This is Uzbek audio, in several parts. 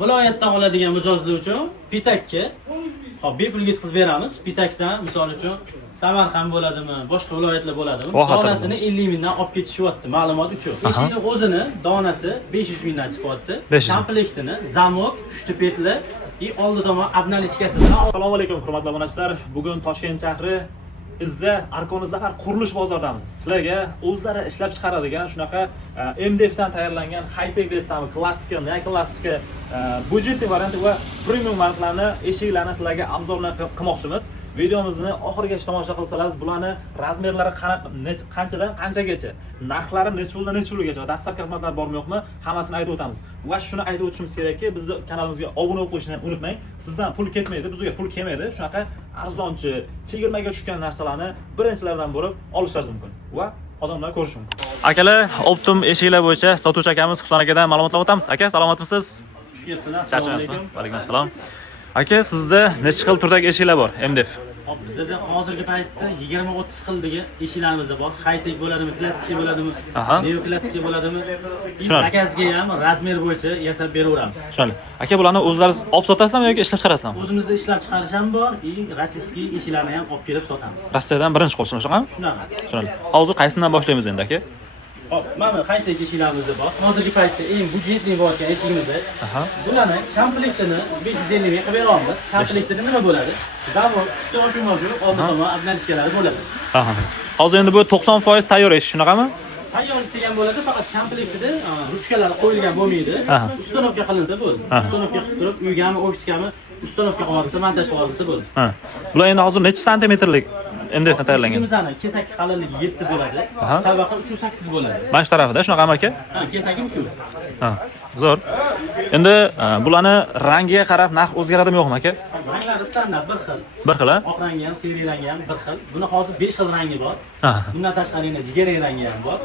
Viloyatdan oladigan mijozlar uchun pitakka hop bepul yetkazib beramiz. Pitakdan misol uchun Samarqand bo'ladimi, boshqa viloyatlar bo'ladimi? Donasini 50 mingdan olib ketishyapti, ma'lumot uchun. Eshikni o'zini donasi 500 mingdan chiqyapti. Komplektini zamok, shtupetli и oldi tomon obnalishkasi bilan. Assalomu alaykum hurmatli obunachilar. Bugun Toshkent shahri Izza Arkoni Zafar qurilish bozoridamiz. Sizlarga o'zlari ishlab chiqaradigan shunaqa MDF dan tayyorlangan high-tech desam, klassika, neoklassika, budjetli variant va premium markalarni eshiklarini sizlarga obzorni qilmoqchimiz. Videomizni oxirigacha tomosha qilsangiz, bularni razmerlari qanchadan qanchagacha, narxlari necha puldan necha pulgacha, dastlabki xizmatlar bormi yo'qmi, hammasini aytib o'tamiz. Va shuni aytib o'tishimiz kerakki, bizni kanalimizga obuna bo'lib qo'yishni ham unutmang. Sizdan pul ketmaydi, bizga pul kelmaydi. Shunaqa arzonchi, chegirmaga tushgan narsalarni birinchilardan bo'lib olishingiz mumkin va odamlar ko'rishi mumkin. Akalar, Optum eshiklar bo'yicha sotuvchi akamiz Husan akadan ma'lumotlar o'tamiz. Aka, salomatmisiz? Assalomu alaykum. Va alaykum assalom. Aka, sizda necha xil turdagi eshiklar bor? MDF. Bizda hozirgi paytda 20-30 xildagi eshiklarimiz bor. High-tech bo'ladimi, klassika bo'ladimi, neoklassika bo'ladimi? Zakazga ham razmer bo'yicha yasab beraveramiz. Tushunli. Aka, bularni o'zlaringiz olib sotasizmi yoki ishlab chiqarasizmi? O'zimizda ishlab chiqarish ham bor, rossiyskiy eshiklarni ham olib kelib sotamiz. Rossiyadan birinchi qo'l shunaqami? Shunaqa. Tushunli. Hozir qaysidan boshlaymiz endi aka? Hop, mana high-tech eshiklarimiz bor. Hozirgi paytda eng budjetli bo'lgan eshigimizda. Bularni komplektini 550 ming qilib beramiz. Komplektida nima bo'ladi? Zavod, shtoshimoju, oldi tomon obnalishkalari bo'ladi. Hozir endi bu 90% tayyor eshik, shunaqami? Tayyor degan bo'ladi, faqat komplektida ruchkalar qo'yilgan bo'lmaydi. Ustanovka qilinsa bo'ldi. Ustanovka qilib turib, uygami, ofiskami ustanovka qilinsa, montaj qilinsa bo'ldi. Bular endi hozir necha santimetrlik MDFdan tayyorlangan? Eshigimizning kesak qalinligi 7 bo'ladi. Tabaqa 308 bo'ladi. Mana shu tarafida shunaqami aka? Ha, kesagim shu. Zo'r. Endi bularni rangiga qarab narx o'zgaradimi yo'qmi aka? Ranglari standart bir xil. Bir xil, Oq rangi ham, siyri rangi ham bir xil. Buni hozir 5 xil rangi bor. Bundan tashqari yana jigarrang rangi ham bor.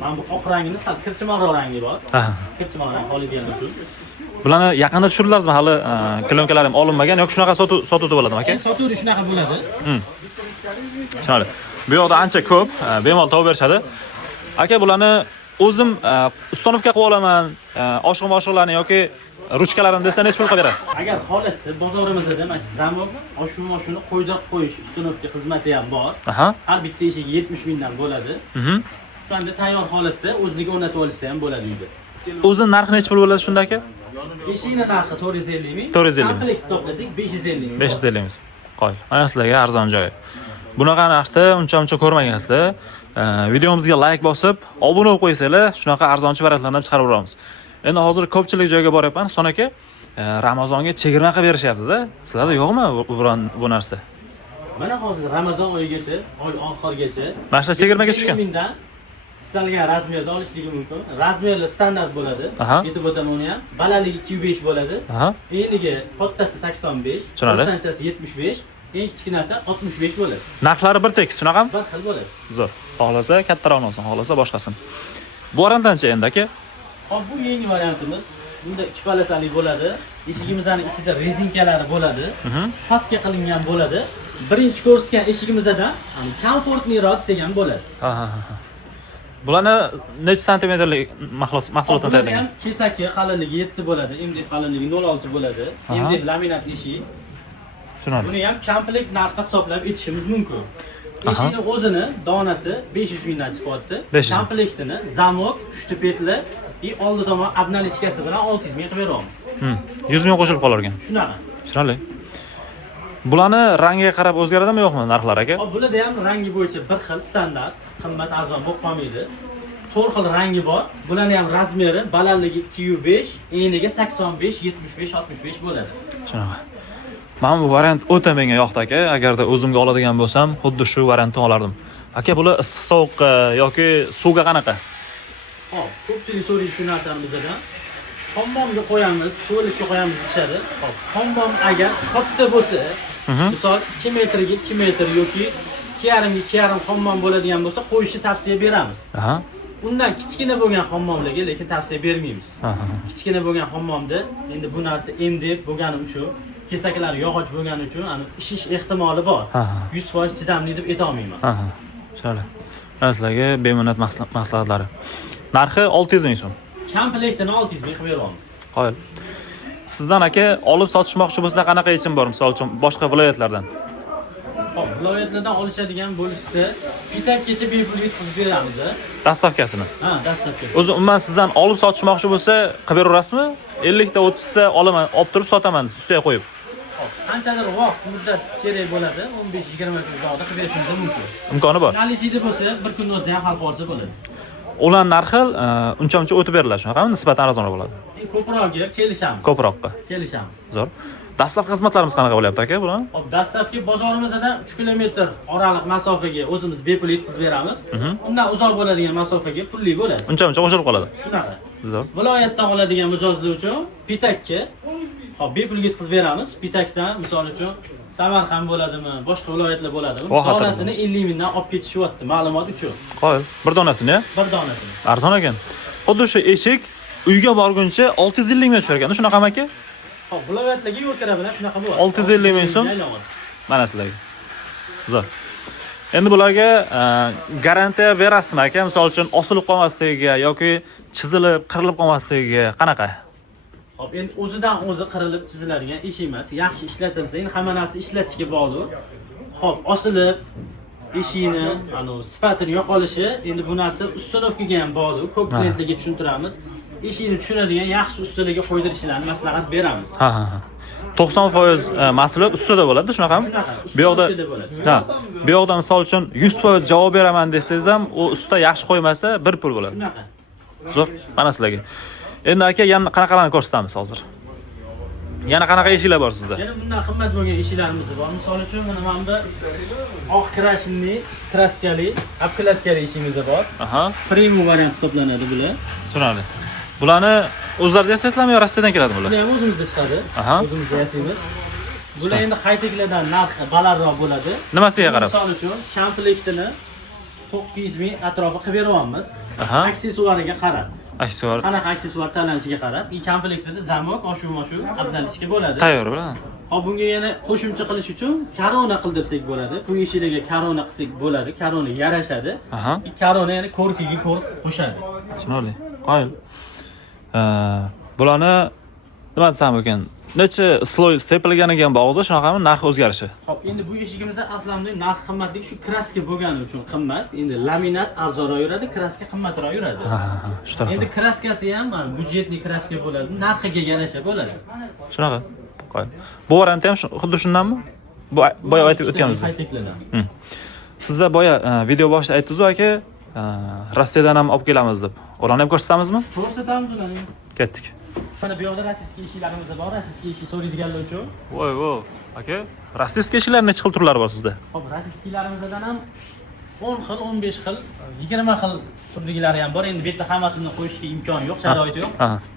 Mana bu oq rangini sal kirchimoqroq rangi bor. Kirchimoq rang olgan uchun. Bularni yaqinda tushirilasizmi hali klonkalar ham olinmagan yoki shunaqa sotuvda bo'ladimi aka? Sotuv shunaqa bo'ladi. Tushunli. Bu yoqda ancha ko'p, bemalol topib berishadi. Aka, bularni o'zim ustanovka qilib olaman, oshiq-moshiqlarni yoki ruchkalarini desa necha pul qilib berasiz? Agar xohlasa, bozorimizda demak, zamok, oshiq-moshini qo'ydirib qo'yish ustanovka xizmati ham bor. Har bitta eshigi 70 mingdan bo'ladi. Shunda tayyor holatda o'zligi o'rnatib olishsa ham bo'ladi uyda. O'zi narxi necha pul bo'ladi shunda aka? Eshikning narxi 450 ming. 450 ming. Komplekt hisoblasak 550 ming. 550 ming. Qo'y. Mana sizlarga arzon joyi. Bunaqa narxda uncha ko'rmagansizlar. Videomizga like bosib, obuna bo'lib qo'ysanglar, shunaqa arzonchi variantlardan chiqarib o'ramiz. Endi hozir ko'pchilik joyga boryapman. Husan aka, Ramazonga chegirma qilib berishyapti-da. Sizlarda yo'qmi bu narsa? Mana hozir Ramazon oyigacha, oy oxirigacha mana shu chegirmaga tushgan. Istalgan razmerda olishligi mumkin. Razmerli standart bo'ladi. Yetib o'taman uni ham. Balandligi 205 bo'ladi. Enligi kattasi 85, o'rtanchasi 75, eng kichkinasi 65 bo'ladi. Narxlari bir tekis, shunaqami? Bir xil bo'ladi. Zo'r. Xohlasa kattaroqni olsin, xohlasa boshqasini. Bu variantdanchi endi aka? Hop, bu yangi variantimiz. Bunda 2 polosali bo'ladi. Eshigimizning ichida rezinkalari bo'ladi. Pastga qilingan bo'ladi. Birinchi ko'rsatgan eshigimizdan komfortliroq degan bo'ladi. Bularni necha santimetrlik mahsulotdan tayyorlangan? Kesaki qalinligi 7 bo'ladi, MDF qalinligi 0.6 bo'ladi. MDF laminat eshik. Tushunarli. Buni ham komplekt narxda hisoblab etishimiz mumkin. Eshikning o'zini donasi 500 mingdan chiqyapti. Komplektini zamok, shtupetli и oldi tomon obnalishkasi bilan 600 ming qilib beramiz. 100 ming qo'shilib qolar ekan. Shunaqa. Tushunarli. Bularni rangiga qarab o'zgaradimi yo'qmi narxlar aka? Bularda ham rangi bo'yicha bir xil standart, qimmat arzon bo'lib qolmaydi. 4 xil rangi bor. Bularning ham razmeri balandligi 205, eniga 85, 75, 65 bo'ladi. Shunaqa. Men bu variant o'ta menga yoqdi aka. Agarda o'zimga oladigan bo'lsam, xuddi shu variantni olardim. Aka, bular issiq sovuqqa yoki suvga qanaqa? Hop, ko'pchilik so'raydi shu narsani bizdan. Hammomga qo'yamiz, cho'llikka qo'yamiz deshadi. Hop, hammom agar katta bo'lsa, misol 2 metrga 2 metr yoki 2,5 ga 2,5 hammom bo'ladigan bo'lsa, qo'yishni tavsiya beramiz. Undan kichkina bo'lgan hammomlarga lekin tavsiya bermaymiz. Kichkina bo'lgan hammomda endi bu narsa MDF bo'lgani uchun, kesaklar yog'och bo'lgani uchun, ishish ehtimoli bor. 100% chidamli deb ayta olmayman. Tushunarli. Sizlarga beminat maslahatlari. Narxi 600 ming so'm. Komplektini 600 ming qilib beramiz. Qo'yil. Sizdan aka olib sotishmoqchi bo'lsa qanaqa yechim bor, misol uchun boshqa viloyatlardan? Hop, viloyatlardan olishadigan bo'lishsa, bitakgacha bepul yetkazib beramiz. Dastavkasini. Ha, dastlabki. O'zi umuman sizdan olib sotishmoqchi bo'lsa, qilib beraverasizmi? 50 ta 30 ta olaman, olib turib sotaman ustiga qo'yib. Hop, qanchadir vaqt muddat kerak bo'ladi, 15-20 kun vaqtda qilib berishingiz mumkin. Imkoni bor. Nalisida bo'lsa, bir kunning o'zida ham hal qilsa bo'ladi. Ular narxi uncha-muncha o'tib beriladi, shunaqami? Nisbatan arzonroq bo'ladi. Ko'proqga kelishamiz. Ko'proqqa. Kelishamiz. Zo'r. Dastlabki xizmatlarimiz qanaqa bo'lyapti aka bular? Hop, dastlabki bozorimizdan 3 kilometr oraliq masofaga o'zimiz bepul yetkazib beramiz. Undan uzoq bo'ladigan masofaga pulli bo'ladi. Uncha-muncha qo'shilib qoladi. Shunaqa. Zo'r. Viloyatdan oladigan mijozlar uchun Pitakka hop bepul yetkazib beramiz. Pitakdan misol uchun Samarqand bo'ladimi, boshqa viloyatlar bo'ladimi? Donasini 50 mingdan olib ketishyapti, ma'lumot uchun. Qo'y, bir donasini, Bir donasini. arzon ekan. Xuddi shu eshik uyga borguncha 650 ming tushar ekan. Shunaqami aka? Hop, viloyatlarga yo'lkira bilan shunaqa bo'ladi. 650 ming so'm. Mana sizlarga. Zo'r. Endi bularga garantiya berasizmi aka? Misol uchun osilib qolmasligiga yoki chizilib, qirilib qolmasligiga qanaqa? Hop, endi o'zidan o'zi qirilib chiziladigan ish emas. Yaxshi ishlatilsa, endi hamma narsa ishlatishga bog'liq. Hop, osilib eshikni, sifatini yo'qolishi, endi bu narsa ustanovkaga ham bog'liq. Ko'p klientlarga tushuntiramiz. Eshikni tushunadigan yaxshi ustalarga qo'ydirishlarini maslahat beramiz. Ha. 90% mas'uliyat ustida bo'ladi, shunaqami? Bu yoqda ha, bu yoqda misol uchun 100% javob beraman desangiz ham, u usta yaxshi qo'ymasa, bir pul bo'ladi. Shunaqa. Zo'r, mana sizlarga. Endi aka, yana qanaqalarni ko'rsatamiz hozir? Yana qanaqa eshiklar bor sizda? Yana bundan qimmat bo'lgan eshiklarimiz bor. Misol uchun mana bu oq krashinli, kraskali, obkladkali eshigimiz bor. Aha. Premium variant hisoblanadi bular. Tushunarli. Bularni o'zlari yasayapsizlarmi yo Rossiyadan keladimi bular? Bular ham o'zimizda chiqadi. Aha. O'zimizda yasaymiz. Bular endi hayteklardan narxi balandroq bo'ladi. Nimasiga qarab? Misol uchun komplektini 900 ming atrofi qilib beryapmiz. Aha. Aksessuariga qarab. Aksessuar Qanaqa aksessuar tanlanishiga qarab, komplektida zamok, oshuv-moshuv abdalishga bo'ladi. tayyor bilan. Hop, bunga yana qo'shimcha qilish uchun korona qildirsak bo'ladi. Bu eshiklarga korona qilsak bo'ladi. Korona yarashadi. Aha. Korona ya'ni ko'rkiga ko'rk qo'shadi. Tushunarli. Qoyil. Bularni nima desam ekan? Necha sloy stepilganiga bog'liq, shunaqami narx o'zgarishi? Hop, endi bu eshigimizda aslan narx qimmatligi shu kraska bo'lgani uchun qimmat. Endi laminat arzonroq yuradi, kraska qimmatroq yuradi. Ha, shu taraf. Endi kraskasi ham budjetli kraska bo'ladi, narxiga yarasha bo'ladi. Shunaqa. Qo'y. Bu varianti ham xuddi shundanmi? Bu boya aytib o'tganmiz. Sizda boya video boshida aytdingiz aka, Rossiyadan ham olib kelamiz deb. Ularni ham ko'rsatamizmi? Ko'rsatamiz ularni. Ketdik. Mana bu yoqda rossiyskiy eshiklarimiz bor, rossiyskiy eshik so'raydiganlar uchun. Voy, aka, rossiyskiy eshiklar necha xil turlari bor sizda? Hop, rossiyskiylarimizdan ham 10 xil, 15 xil, 20 xil turliklari ham bor. Endi bu yerda hammasini qo'yishga imkoni yo'q, sharoiti yo'q.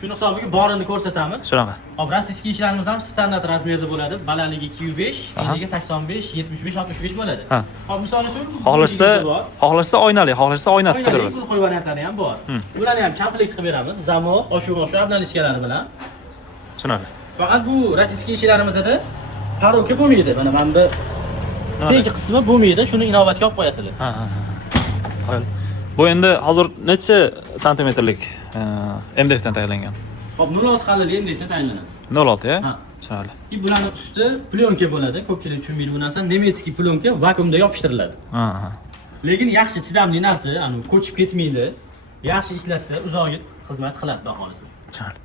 Shuni hisobiga borini ko'rsatamiz. Shunaqa. Hop, rossiyskiy ishlarimiz ham standart razmerda bo'ladi. Balandligi 205, enligi 85, 75, 65 bo'ladi. Hop, misol uchun xohlashsa oynali, xohlashsa oynasiz qilib beramiz. Qo'y variantlari ham bor. Ularni ham komplekt qilib beramiz. Zamok, oshuv-oshuv ablanishkalari bilan. Tushunarli. Faqat bu rossiyskiy ishlarimizda paroka bo'lmaydi. Mana bu tek qismi bo'lmaydi. Shuni inovatga olib qo'yasizlar. Qo'yil. Bu endi hozir necha santimetrlik MDFdan tayyorlangan? Hop, 06 xallili MDFdan tayyorlanadi. 06 ya? Tushunarli. Bularning usti plyonka bo'ladi. Ko'pchilik tushunmaydi bu narsani. Nemetskiy plyonka vakuumda yopishtiriladi. Lekin yaxshi chidamli narsa, ko'chib ketmaydi. Yaxshi ishlatsa, uzoq yil xizmat qiladi baholisi. Tushunarli.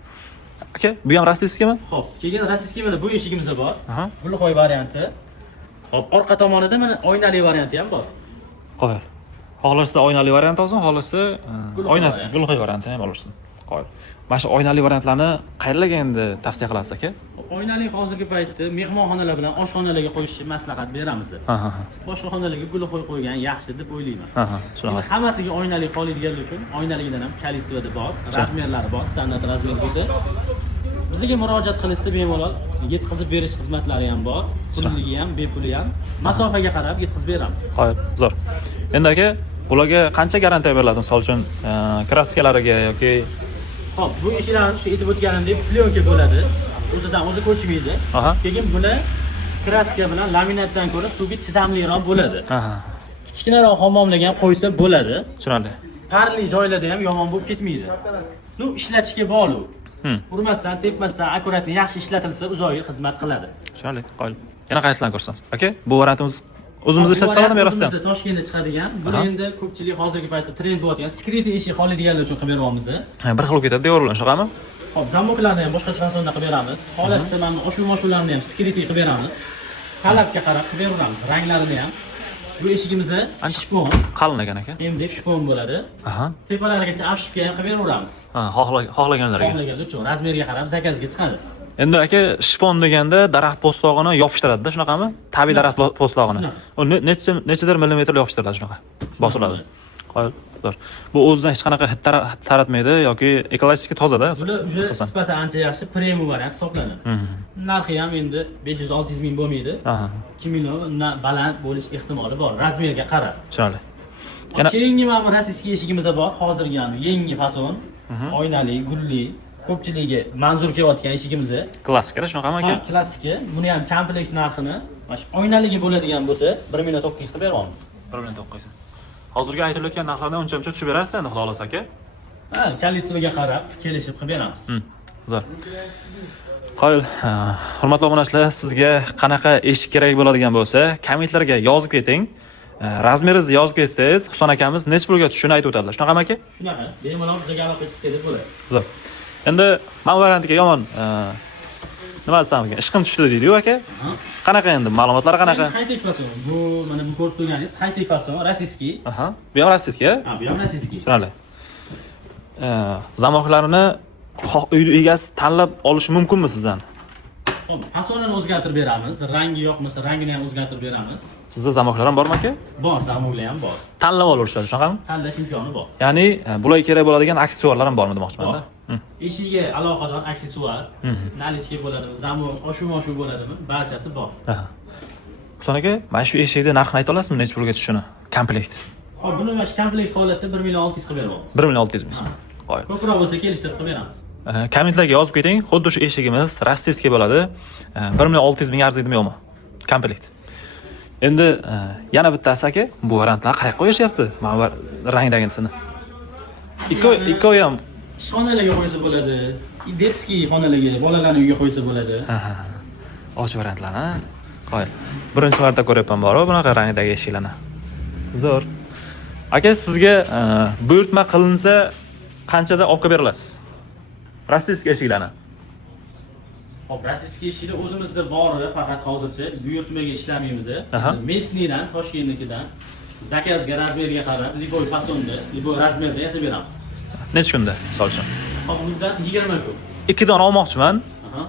Aka, bu ham rossiyskimi? Xo'p, keyin rossiyskiy mana bu eshigimizda bor. Gulxoy varianti. Hop, orqa tomonida mana oynali varianti ham bor. Qo'yil. Xohlashsa oynali variant olsin, xohlashsa oynasiz, gulxoy variantini ham olsin. Qo'yil. Mana shu oynali variantlarni qayerlarga endi tavsiya qilasiz aka? Oynali hozirgi paytda mehmonxonalar bilan oshxonalarga qo'yishni maslahat beramiz. Boshqa xonalarga gulxoy qo'ygan yaxshi deb o'ylayman. Shunaqa. Hammasiga oynali qoladiganlar uchun oynaligidan ham kolitsiyada bor, razmerlari bor, standart razmer bo'lsa. Bizga murojaat qilishsa bemalol yetkazib berish xizmatlari ham bor. Pulligi ham, bepuli ham, masofaga qarab yetkazib beramiz. Qo'yib, zo'r. Endi aka, bularga qancha garantiya beriladi? Misol uchun, kraskalariga yoki hop, bu eshiklarni shu aytib o'tganimdek plyonka bo'ladi. O'zidan o'zi ko'chmaydi. Keyin buni kraska bilan laminatdan ko'ra suvga chidamliroq bo'ladi. Kichkinaroq hammomlarga ham qo'ysa bo'ladi. Tushunarli. Parli joylarda ham yomon bo'lib ketmaydi. Bu ishlatishga bog'liq. urmasdan, tepmasdan akkuratni yaxshi ishlatilsa uzoq yil xizmat qiladi. Tushunarli. Qo'yil. Yana qaysidan ko'rsin? Aka, bu variantimiz o'zimiz ishlab chiqaradimi yo'qsa? O'zimizda Toshkentda chiqadigan, bu endi ko'pchilik hozirgi paytda trend bo'layotgan skrit eshik xohlaydiganlar uchun qilib beryapmiz. Bir xil bo'lib ketadi, devorlar shunaqami? Hop, zamoklarni ham boshqa fasonda qilib beramiz. Xohlasa mana oshuv-moshularni ham skrit qilib beramiz. Talabga qarab qilib beramiz. Ranglarini ham. Bu eshigimizda shifon, Qalin ekan aka. MDF shifon bo'ladi. Aha. Tepalarigacha afshipga ham qilib beramiz. Ha, xohlaganlarga. Xohlaganlar uchun razmeriga qarab zakazga chiqadi. Endi aka, shifon deganda daraxt po'stlog'ini yopishtiradi-da, shunaqami? Tabiiy daraxt po'stlog'ini. U nechadir millimetr yopishtiriladi shunaqa. Bosiladi. Qo'yil. Bu o'zidan hech qanaqa hid taratmaydi yoki ekologik tozada Bular asosan sifati ancha yaxshi, premium variant hisoblanadi. Narxi ham endi 500-600 ming bo'lmaydi. 2 milliondan baland bo'lish ehtimoli bor, razmerga qarab. Tushunarli. Keyingi mana rossiyskiy eshigimiz bor, hozirgi ham yangi fason, oynali, gulli, ko'pchiligiga manzur kelayotgan eshigimiz. Klassikada shunaqami aka? Klassika. Buni ham komplekt narxini, mana shu oynaligi bo'ladigan bo'lsa, 1 million 900 qilib beryapmiz. 1 million 900. Hozirgi aytilayotgan narxlardan uncha-muncha tushib berasiz endi xudo xolasa aka. Ha, kalitsiga qarab kelishib qilib beramiz. Zo'r. Qo'yil. Hurmatli obunachilar, sizga qanaqa eshik kerak bo'ladigan bo'lsa, kommentlarga yozib keting. Razmeringizni yozib ketsangiz, Husan akamiz necha pulga tushishini aytib o'tadilar. Shunaqami aka? Shunaqa. Bemalol bizga aloqa qilsangiz bo'ladi. Zo'r. Endi men variantiga yomon nima desam ekan, ishqim tushdi deydi-ku aka. Qanaqa endi ma'lumotlar qanaqa? High-tech fason. Bu mana bu ko'rib turganingiz high-tech fason, rossiyskiy. Aha. Bu ham rossiyskiy? Ha, bu ham rossiyskiy. Tushunarli. Zamoklarini uyni egasi tanlab olishi mumkinmi sizdan? Xo'p, fasonini o'zgartirib beramiz. Rangi yoqmasa, rangini ham o'zgartirib beramiz. Sizda zamoklar ham bormi aka? Bor, zamoklar ham bor. Tanlab olishadi, shunaqami? Tanlash imkoni bor. Ya'ni bularga kerak bo'ladigan aksessuarlar ham bormi demoqchiman-da. Eshigiga aloqador aksessuar, nalichka bo'ladimi, zamok, oshuv-moshuv bo'ladimi, barchasi bor. Husan aka, mana shu eshikning narxini ayta olasizmi, necha pulga tushishini? Komplekt. Hop, buni mana shu komplekt holatda 1 million 600 qilib beryapmiz. 1 million 600 ming so'm. Qo'yib. Ko'proq bo'lsa kelishtirib qilib beramiz. Kommentlarga yozib keting, xuddi shu eshigimiz rossiyskiy bo'ladi. 1 million 600 ming arziydimi yo'qmi? Komplekt. Endi yana bittasi aka, bu variantlar qayerga qo'yishyapti? Mana rangdagisini. Ikkovi ham xonalarga qo'ysa bo'ladi, детский xonalarga, bolalarning uyiga qo'ysa bo'ladi. Och variantlar, ha? Qo'yil. Birinchi marta ko'ryapman bor, bunaqa rangdagi eshiklarni. Zo'r. Aka, sizga buyurtma qilinsa qanchada olib kelib berasiz? Rossiyskiy eshiklarni. Hop, rossiyskiy eshiklar o'zimizda bor, faqat hozircha buyurtmaga ishlamaymiz. Mesnidan, Toshkentnikidan zakazga, razmeriga qarab, liboy fasonda, liboy razmerda yasab beramiz. Necha kunda, misol uchun? Hop, muddat 20 kun. 2 don olmoqchiman.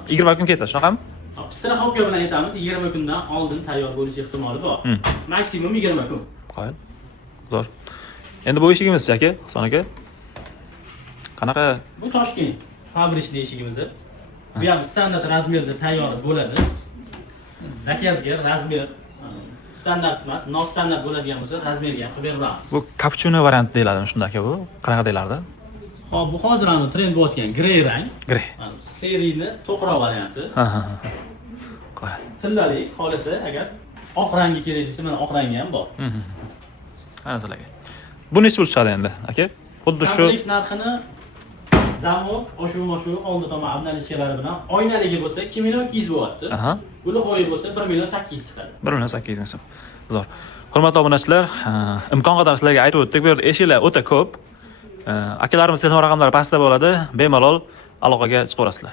20 kun ketadi, shunaqami? Hop, straxovka bilan aytamiz, 20 kundan oldin tayyor bo'lish ehtimoli bor. Maksimum 20 kun. Qo'yil. Zo'r. Endi bu eshigimiz aka, Husan aka. Qanaqa? Bu Toshkent fabrikli eshigimiz. Bu ham standart razmerda tayyor bo'ladi. Zakazga razmer standart emas, nostandart bo'ladigan bo'lsa, razmerga ham qilib beramiz. Bu cappuccino variant deyladimi shunda aka bu? Qanaqa deylardi? Hop, bu hozir ham trend bo'layotgan grey rang. Grey. Seriyni to'qroq varianti. Qo'yil. Tillali qolsa agar oq rangi kerak desa, mana oq rangi ham bor. Ana sizlarga. Bu necha pul chiqadi endi, aka? Xuddi shu komplekt narxini zamok, oshuv-moshuv, oldi tomon obnalishkalari bilan oynaligi bo'lsa 2 million 200 bo'lyapti. Gulxo'yi bo'lsa 1 million 800 chiqadi. 1 million 800 ming so'm. Zo'r. Hurmatli obunachilar, imkon qadar sizlarga aytib o'tdik, bu yerda eshiklar o'ta ko'p. Akalarimiz telefon raqamlari pastda bo'ladi, bemalol aloqaga chiqaverasizlar.